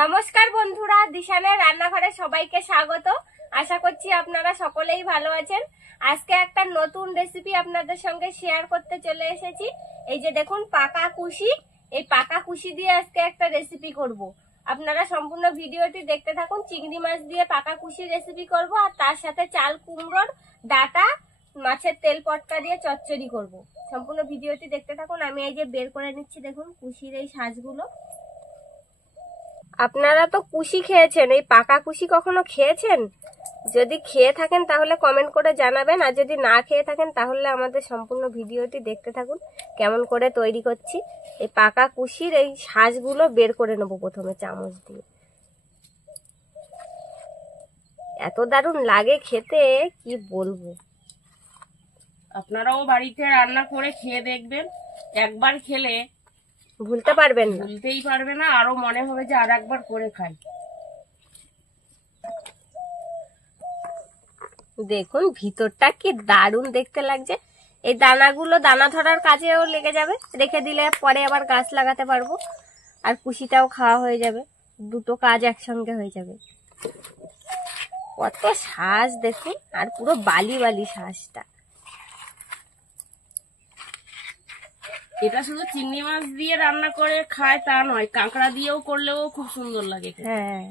নমস্কার বন্ধুরা, দিশানের রান্নাঘরে সবাইকে স্বাগত। আশা করছি আপনারা সকলেই ভালো আছেন। আজকে একটা নতুন রেসিপি আপনাদের সঙ্গে শেয়ার করতে চলে এসেছি। এই যে দেখুন পাকা কুশি, এই পাকা কুশি দিয়ে আজকে একটা রেসিপি করব। আপনারা সম্পূর্ণ ভিডিওটি দেখতে থাকুন। চিংড়ি মাছ দিয়ে পাকা কুশি রেসিপি করব, আর তার সাথে চাল কুমড়োর ডাটা মাছের তেল পটকা দিয়ে চচ্চড়ি করব। সম্পূর্ণ ভিডিওটি দেখতে থাকুন। আমি এই যে বের করে নিচ্ছি, দেখুন কুশির এই শাঁসগুলো। আপনারা তো কুশি খেয়েছেন, এই পাকা কুশি কখনো খেয়েছেন? যদি খেয়ে থাকেন তাহলে কমেন্ট করে জানাবেন, আর যদি না খেয়ে থাকেন তাহলে আমাদের সম্পূর্ণ ভিডিওটি দেখতে থাকুন কেমন করে তৈরি করছি। এই পাকা কুশির এই শাঁসগুলো বের করে নেব প্রথমে চামচ দিয়ে। এত দারুণ লাগে খেতে, কি বলবো। আপনারাও বাড়িতে রান্না করে খেয়ে দেখবেন, একবার খেলে ভুলতে পারবেন না, ভুলতেই পারবে না, আরো মনে হবে যে আর একবার করে খাই। দেখুন ভিতরটা কি দারুণ দেখতে লাগছে। এই দানাগুলো দানা ধরার কাজেও লেগে যাবে, রেখে দিলে পরে আবার গাছ লাগাতে পারবো, আর কুশিটাও খাওয়া হয়ে যাবে। দুটো কাজ একসঙ্গে হয়ে যাবে। কত শাঁস দেখুন, আর পুরো বালি বালি শাঁসটা। এটা শুধু চিংড়ি মাছ দিয়ে রান্না করে খায় তা নয়, কাঁকড়া দিয়েও করলেও খুব সুন্দর লাগে। হ্যাঁ,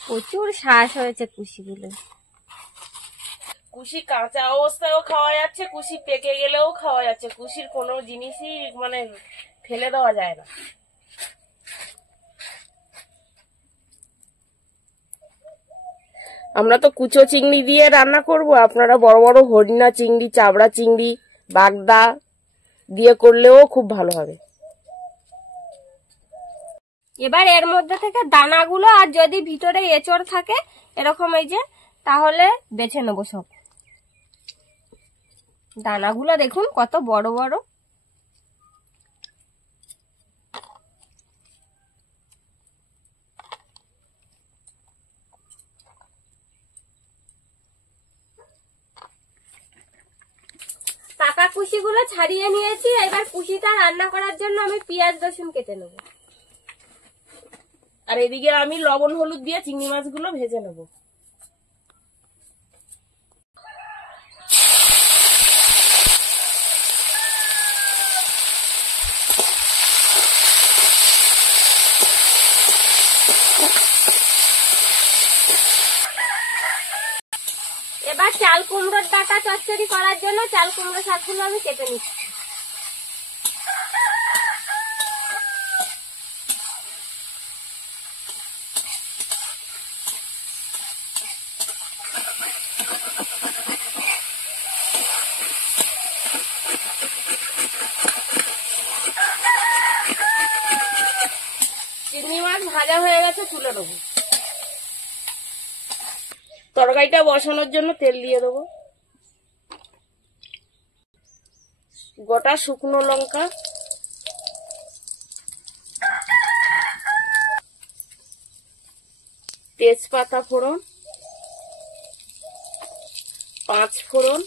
প্রচুর শাঁস হয়েছে কুশিগুলো। কুশি কাঁচা অবস্থায়ও খাওয়া যাচ্ছে, কুশি পেকে গেলেও খাওয়া যাচ্ছে। কুশির কোনো জিনিসই মানে ফেলে দেওয়া যায় না। আমরা তো কুচো চিংড়ি দিয়ে রান্না করব, আপনারা বড় বড় হরিণা চিংড়ি, চাবড়া চিংড়ি, বাগদা দিয়ে করলেও খুব ভালো হবে। এবার এর মধ্যে থেকে দানাগুলো, আর যদি ভিতরে এঁচড় থাকে এরকম এই যে, তাহলে বেছে নেবো সব। দানাগুলো দেখুন কত বড় বড়। পাকা কুশিগুলো ছাড়িয়ে নিয়েছি। এবার কুশিটা রান্না করার জন্য আমি পেঁয়াজ রসুন কেটে নেব। আর এদিকে আমি লবণ হলুদ দিয়ে চিংড়ি মাছগুলো ভেজে নেব। এবার চাল কুমড়োর ডাটা চচ্চড়ি করার জন্য চাল কুমড়ো শাকগুলো আমি কেটে নিচ্ছি। চিংড়ি মাছ ভাজা হয়ে গেছে, তুলে দেবো। তরকারিটা বসানোর জন্য তেল দিয়ে দেবো। গোটা শুকনো লঙ্কা, তেজপাতা ফোড়ন, 5 ফোড়ন,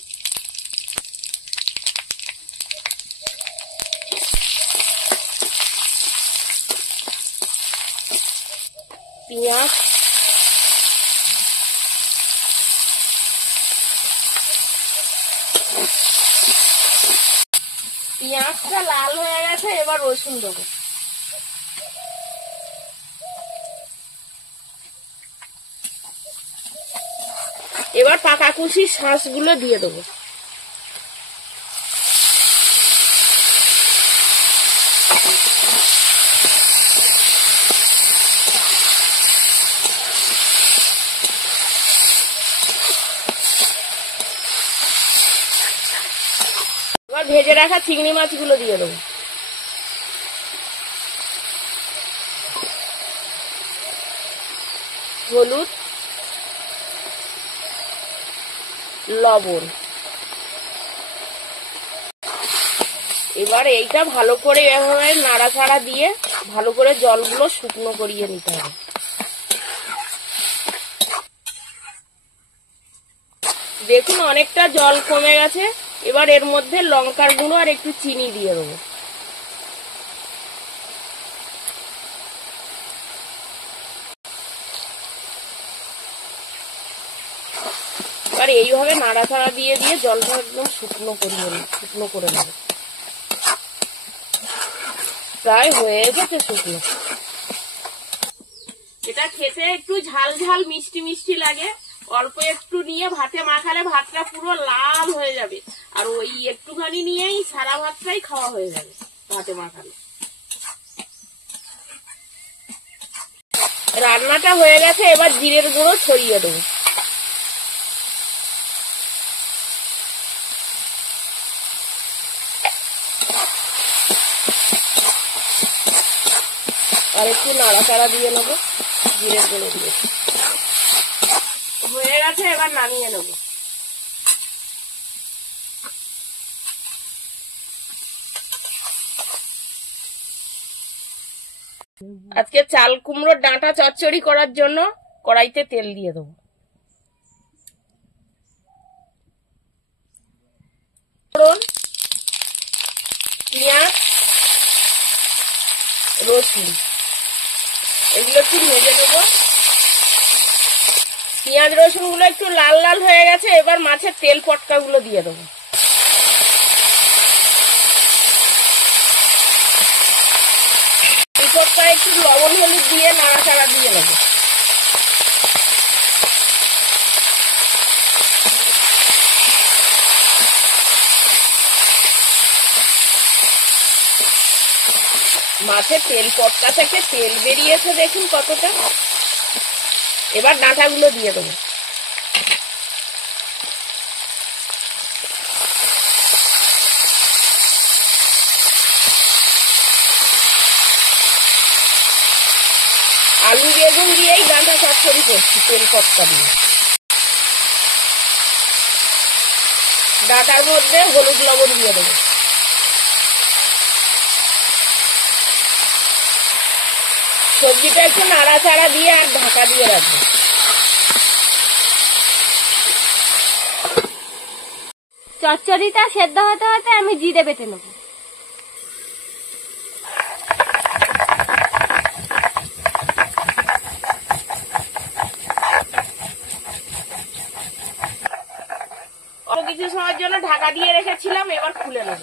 পেঁয়াজ, পেঁয়াজটা লাল হয়ে গেছে, এবার রসুন দেবো। এবার পাকা কুশির শাঁসগুলো দিয়ে দেবো। এবার ভেজে রাখা চিংড়ি মাছগুলো দিয়ে দেবো। হলুদ, লবণ। এবার এইটা ভালো করে এভাবে নাড়াচাড়া দিয়ে ভালো করে জলগুলো শুকনো করিয়ে নিতে হবে। দেখুন অনেকটা জল কমে গেছে। এবার এর মধ্যে লঙ্কার গুঁড়ো আর একটু চিনি দিয়ে দেবো। এবার এইভাবে নাড়াচাড়া দিয়ে দিয়ে জলটা একদম শুকনো করে নেব। প্রায় হয়ে গেছে শুকনো। এটা খেতে একটু ঝাল ঝাল মিষ্টি মিষ্টি লাগে। অল্প একটু নিয়ে ভাতে মাখালে ভাতটা পুরো লাল হয়ে যাবে, আর ওই একটুখানি নিয়েই সারা ভাতটাই খাওয়া হয়ে যাবে ভাতে মাখালে। রান্নাটা হয়ে গেছে, এবার জিরের গুঁড়ো ছড়িয়ে দেবো। আর একটু নাড়াচাড়া দিয়ে নেবো জিরের গুঁড়ো দিয়ে। হয়ে গেছে, এবার নামিয়ে নেব। আজকে চাল কুমড়োর ডাঁটা চচ্চড়ি করার জন্য কড়াইতে তেল দিয়ে দেবো। পেঁয়াজ, রসুন এগুলো একটু ভেজে নেবো। পেঁয়াজ রসুন গুলো একটু লাল লাল হয়ে গেছে, এবার মাছের তেল পটকা গুলো দিয়ে দেবো। এই পটকা একটু লবণ হলুদ দিয়ে নাড়াচাড়া দিয়ে নেবো। মাছের তেল পটকা থেকে তেল বেরিয়েছে দেখুন কতটা। এবার ডাঁটাগুলো দিয়ে দেবো। আলু বেগুন দিয়েই ডাঁটা চচ্চড়ি করছি তেল পটকা দিয়ে। ডাঁটার মধ্যে হলুদ লবণ দিয়ে দেবো। সবজিটা একটু নাড়াচাড়া দিয়ে আর ঢাকা দিয়ে রাখবো। চচ্চড়িটা সেদ্ধ হতে হতে আমি জিরে বেটে নেব। কিছু সময়ের জন্য ঢাকা দিয়ে রেখেছিলাম, এবার খুলে নেব।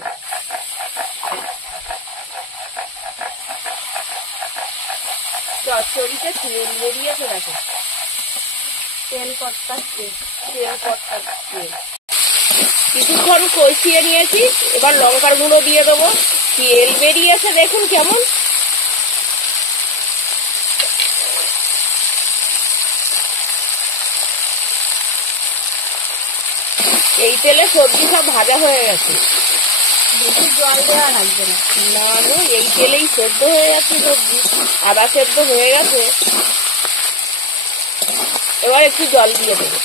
চচ্চড়িতে তেল বেরিয়েছে দেখো, তেল পটকার তেল। কিছুক্ষণ কষিয়ে নিয়েছি, এবার লঙ্কার গুঁড়ো দিয়ে দেবো। তেল বেরিয়েছে দেখুন কেমন। এই তেলে সবজি সব ভাজা হয়ে গেছে, বেশি জল দেওয়া লাগবে না। না এই তেলেই সেদ্ধ হয়ে যাচ্ছে সবজি, আদা সেদ্ধ হয়ে গেছে। এবার একটু জল দিয়ে দেবো।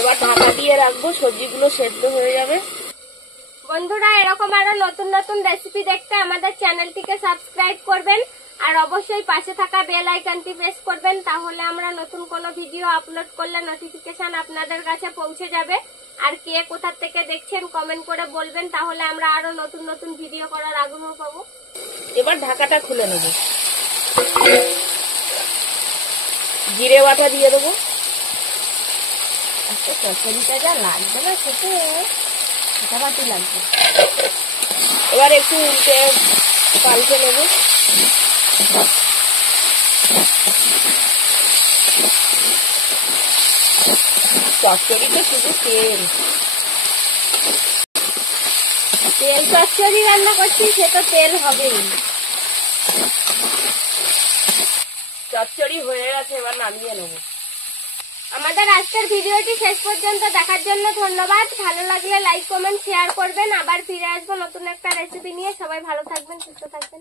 এবার ঢাকা দিয়ে রাখবো, সবজিগুলো সেদ্ধ হয়ে যাবে। বন্ধুরা, এরকম আরো নতুন নতুন রেসিপি দেখতে আমাদের চ্যানেলটিকে সাবস্ক্রাইব করবেন, আর অবশ্যই পাশে থাকা বেল আইকনটি প্রেস করবেন, তাহলে আমরা নতুন কোনো ভিডিও আপলোড করলে নোটিফিকেশন আপনাদের কাছে পৌঁছে যাবে। আর কে কোথা থেকে দেখছেন কমেন্ট করে বলবেন, তাহলে আমরা আরো নতুন নতুন ভিডিও করার আগ্রহ পাবো। এবার ঢাকাটা খুলে নেব। জিরে বাটা দিয়ে দেবো। চচ্চড়িটা যা লাগবে না খেতে, ফাটাফাটি লাগবে। এবার একটু উল্টে পাল্টে নেব। চচ্চড়িতে শুধু তেল চচ্চড়ি রান্না করছি, সে তো তেল হবেই। চচ্চড়ি হয়ে গেছে, এবার নামিয়ে নেব। আমাদের আজকের ভিডিওটি শেষ পর্যন্ত দেখার জন্য ধন্যবাদ। ভালো লাগলে লাইক কমেন্ট শেয়ার করবেন। আবার ফিরে আসবো নতুন একটা রেসিপি নিয়ে। সবাই ভালো থাকবেন, সুস্থ থাকবেন।